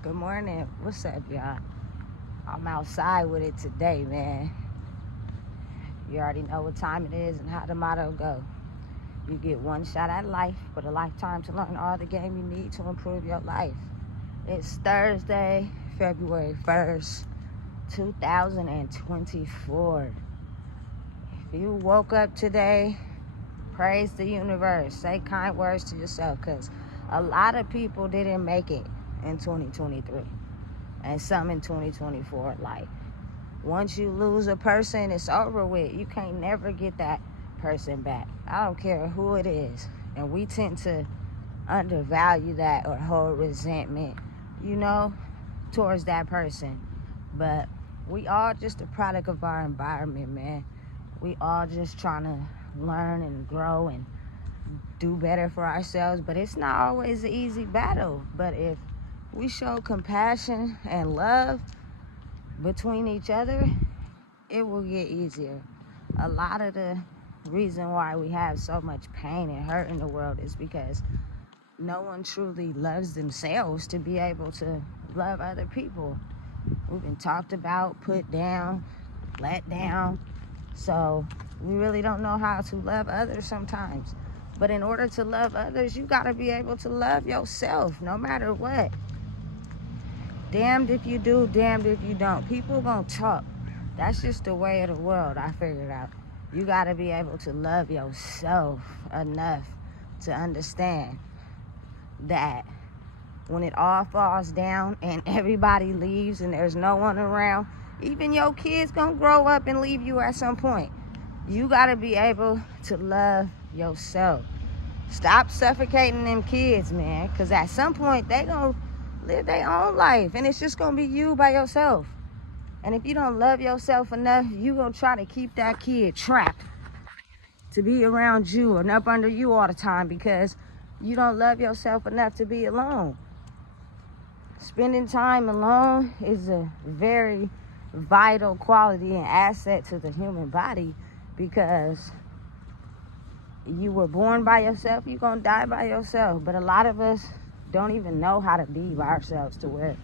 Good morning. What's up, y'all? I'm outside with it today, man. You already know what time it is and how the motto go. You get one shot at life, but a lifetime to learn all the game you need to improve your life. It's Thursday, February 1st, 2024. If you woke up today, praise the universe. Say kind words to yourself, because a lot of people didn't make it in 2023. And some in 2024. Like, once you lose a person, it's over with. You can't never get that person back. I don't care who it is. And we tend to undervalue that or hold resentment, towards that person. But we all just a product of our environment, man. We all just trying to learn and grow and do better for ourselves. But it's not always an easy battle. But if we show compassion and love between each other, it will get easier. A lot of the reason why we have so much pain and hurt in the world is because no one truly loves themselves to be able to love other people. We've been talked about, put down, let down. So we really don't know how to love others sometimes. But in order to love others, you got to be able to love yourself no matter what. Damned if you do, damned if you don't. People gonna talk. That's just the way of the world, I figured out. You gotta be able to love yourself enough to understand that when it all falls down and everybody leaves and there's no one around, even your kids gonna grow up and leave you at some point. You gotta be able to love yourself. Stop suffocating them kids, man, because at some point they gonna live their own life, and it's just gonna be you by yourself. And if you don't love yourself enough, you gonna try to keep that kid trapped to be around you and up under you all the time because you don't love yourself enough to be alone. Spending time alone is a very vital quality and asset to the human body because you were born by yourself, you're gonna die by yourself. But a lot of us don't even know how to be by ourselves to where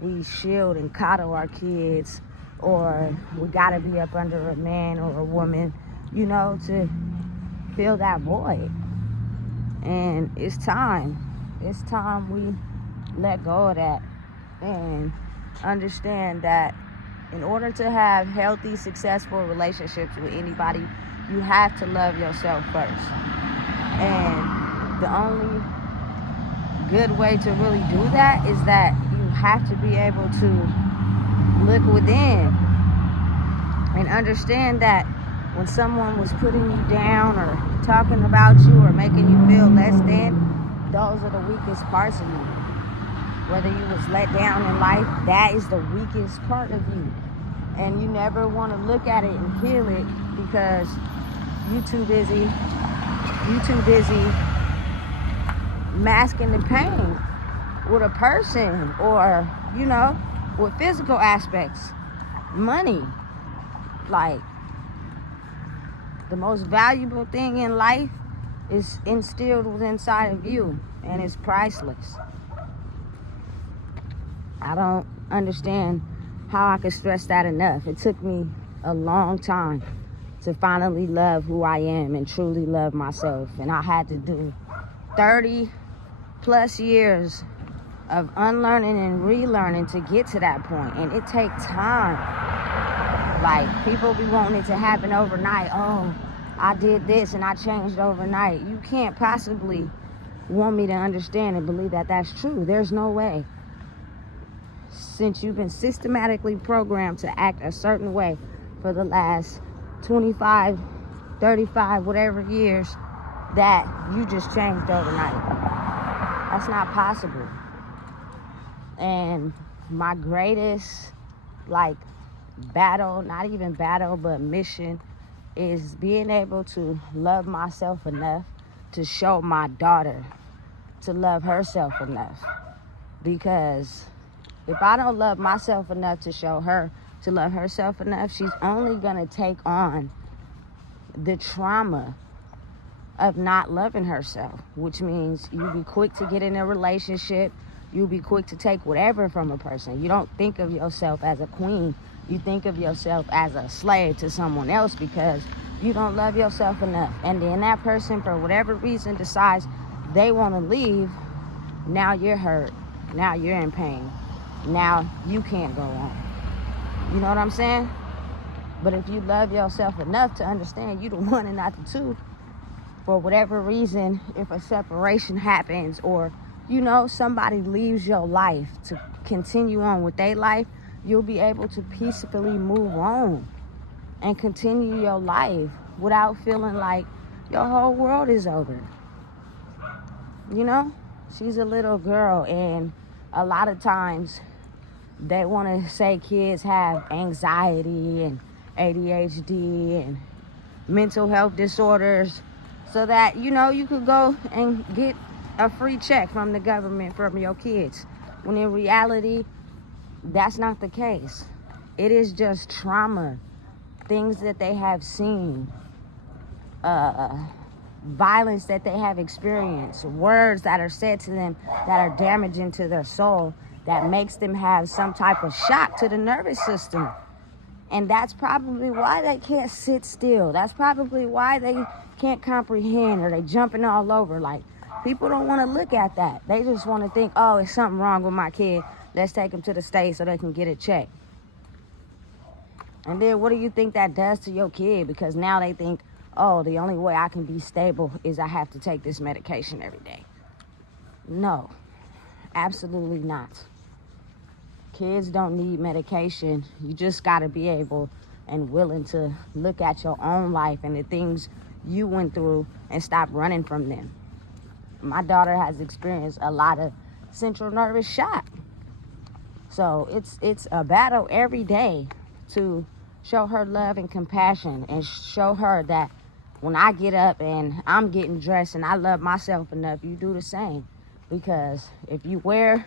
we shield and coddle our kids, or we gotta be up under a man or a woman, to fill that void. And it's time we let go of that and understand that in order to have healthy, successful relationships with anybody, you have to love yourself first. And the only good way to really do that is that you have to be able to look within and understand that when someone was putting you down or talking about you or making you feel less than, those are the weakest parts of you. Whether you was let down in life, that is the weakest part of you. And you never want to look at it and feel it because you too busy masking the pain with a person or, with physical aspects. Money. Like, the most valuable thing in life is instilled inside of you, and it's priceless. I don't understand how I could stress that enough. It took me a long time to finally love who I am and truly love myself. And I had to do 30 plus years of unlearning and relearning to get to that point. And it takes time. Like, people be wanting it to happen overnight. Oh, I did this and I changed overnight. You can't possibly want me to understand and believe that that's true. There's no way. Since you've been systematically programmed to act a certain way for the last 25, 35, whatever years, that you just changed overnight. That's not possible. And my greatest, battle, not even battle, but mission, is being able to love myself enough to show my daughter to love herself enough. Because if I don't love myself enough to show her to love herself enough, she's only gonna take on the trauma of not loving herself, which means you be quick to get in a relationship, You'll be quick to take whatever from a person. You don't think of yourself as a queen. You think of yourself as a slave to someone else because you don't love yourself enough. And then that person, for whatever reason, decides they want to leave. Now you're hurt. Now you're in pain. Now you can't go on. You know what I'm saying? But if you love yourself enough to understand you the one and not the two, for whatever reason, if a separation happens or, you know, somebody leaves your life to continue on with their life, you'll be able to peacefully move on and continue your life without feeling like your whole world is over. You know, she's a little girl, and a lot of times they want to say kids have anxiety and ADHD and mental health disorders so that, you know, you could go and get a free check from the government from your kids. When in reality, that's not the case. It is just trauma, things that they have seen, violence that they have experienced, words that are said to them that are damaging to their soul, that makes them have some type of shock to the nervous system. And that's probably why they can't sit still. That's probably why they can't comprehend, or they jumping all over. Like, people don't want to look at that. They just want to think, oh, it's something wrong with my kid. Let's take him to the state so they can get it checked. And then what do you think that does to your kid? Because now they think, oh, the only way I can be stable is I have to take this medication every day. No, absolutely not. Kids don't need medication. You just got to be able and willing to look at your own life and the things you went through and stop running from them. My daughter has experienced a lot of central nervous shock. So it's a battle every day to show her love and compassion and show her that when I get up and I'm getting dressed and I love myself enough, you do the same. Because if you wear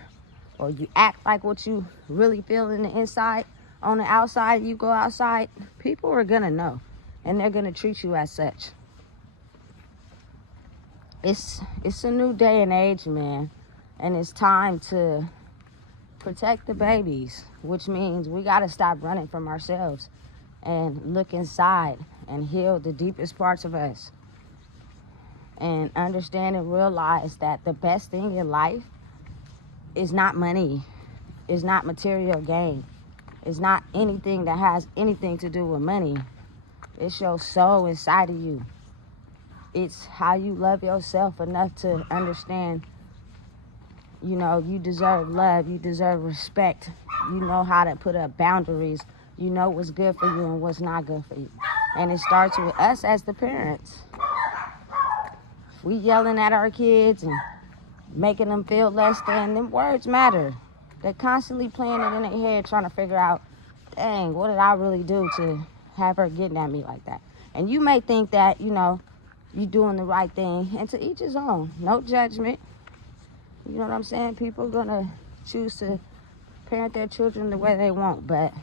or you act like what you really feel in the inside, on the outside, you go outside, people are gonna know, and they're gonna treat you as such. It's a new day and age, man, and it's time to protect the babies, which means we gotta stop running from ourselves and look inside and heal the deepest parts of us, and understand and realize that the best thing in life is not money, is not material gain, is not anything that has anything to do with money. It's your soul inside of you. It's how you love yourself enough to understand, you know, you deserve love, you deserve respect, you know how to put up boundaries, you know what's good for you and what's not good for you. And it starts with us as the parents. We yelling at our kids and making them feel less than, them words matter. They're constantly playing it in their head, trying to figure out, dang, what did I really do to have her getting at me like that? And you may think that, you know, you're doing the right thing, and to each his own. No judgment. You know what I'm saying? People are gonna choose to parent their children the way they want, but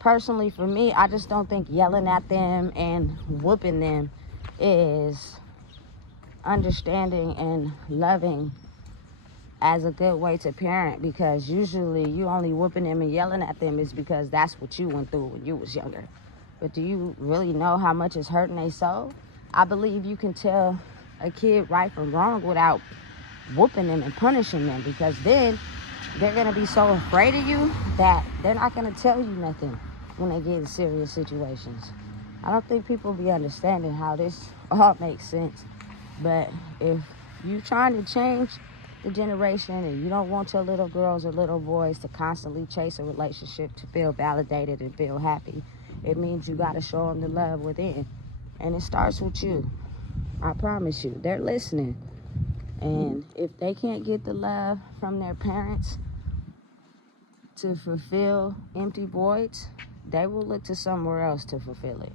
personally for me, I just don't think yelling at them and whooping them is understanding and loving as a good way to parent, because usually you only whooping them and yelling at them is because that's what you went through when you was younger. But do you really know how much it's hurting their soul? I believe you can tell a kid right from wrong without whooping them and punishing them, because then they're going to be so afraid of you that they're not going to tell you nothing when they get in serious situations. I don't think people be understanding how this all makes sense. But if you're trying to change the generation and you don't want your little girls or little boys to constantly chase a relationship to feel validated and feel happy, it means you got to show them the love within. And it starts with you. I promise you, they're listening. And if they can't get the love from their parents to fulfill empty voids, they will look to somewhere else to fulfill it.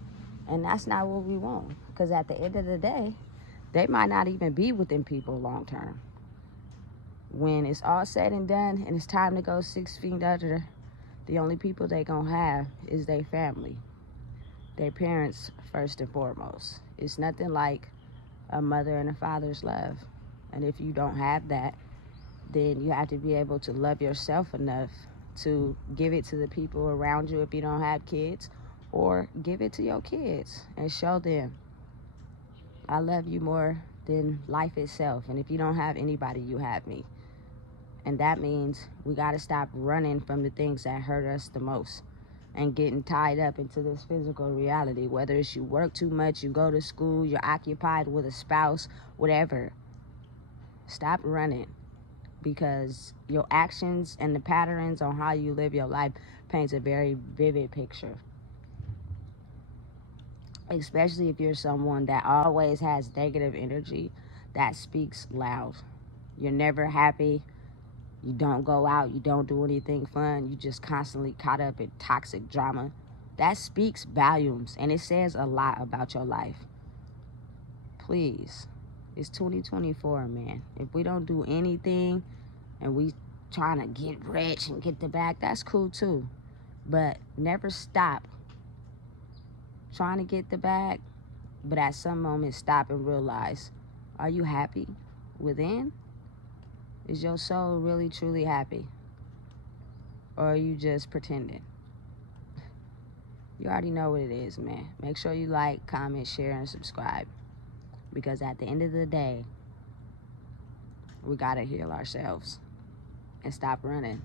And that's not what we want. Because at the end of the day, they might not even be with them people long term. When it's all said and done and it's time to go 6 feet under, the only people they gonna have is their family. Their parents first and foremost. It's nothing like a mother and a father's love. And if you don't have that, then you have to be able to love yourself enough to give it to the people around you if you don't have kids, or give it to your kids and show them I love you more than life itself. And if you don't have anybody, you have me. And that means we got to stop running from the things that hurt us the most and getting tied up into this physical reality. Whether it's you work too much, you go to school, you're occupied with a spouse, whatever. Stop running, because your actions and the patterns on how you live your life paints a very vivid picture. Especially if you're someone that always has negative energy, that speaks loud. You're never happy. You don't go out. You don't do anything fun. You just constantly caught up in toxic drama. That speaks volumes, and it says a lot about your life. Please. It's 2024, man. If we don't do anything and we trying to get rich and get the bag, that's cool too. But never stop trying to get the bag, but at some moment stop and realize, are you happy within? Is your soul really truly happy? Or are you just pretending? You already know what it is, man. Make sure you like, comment, share, and subscribe. Because at the end of the day, we gotta heal ourselves and stop running.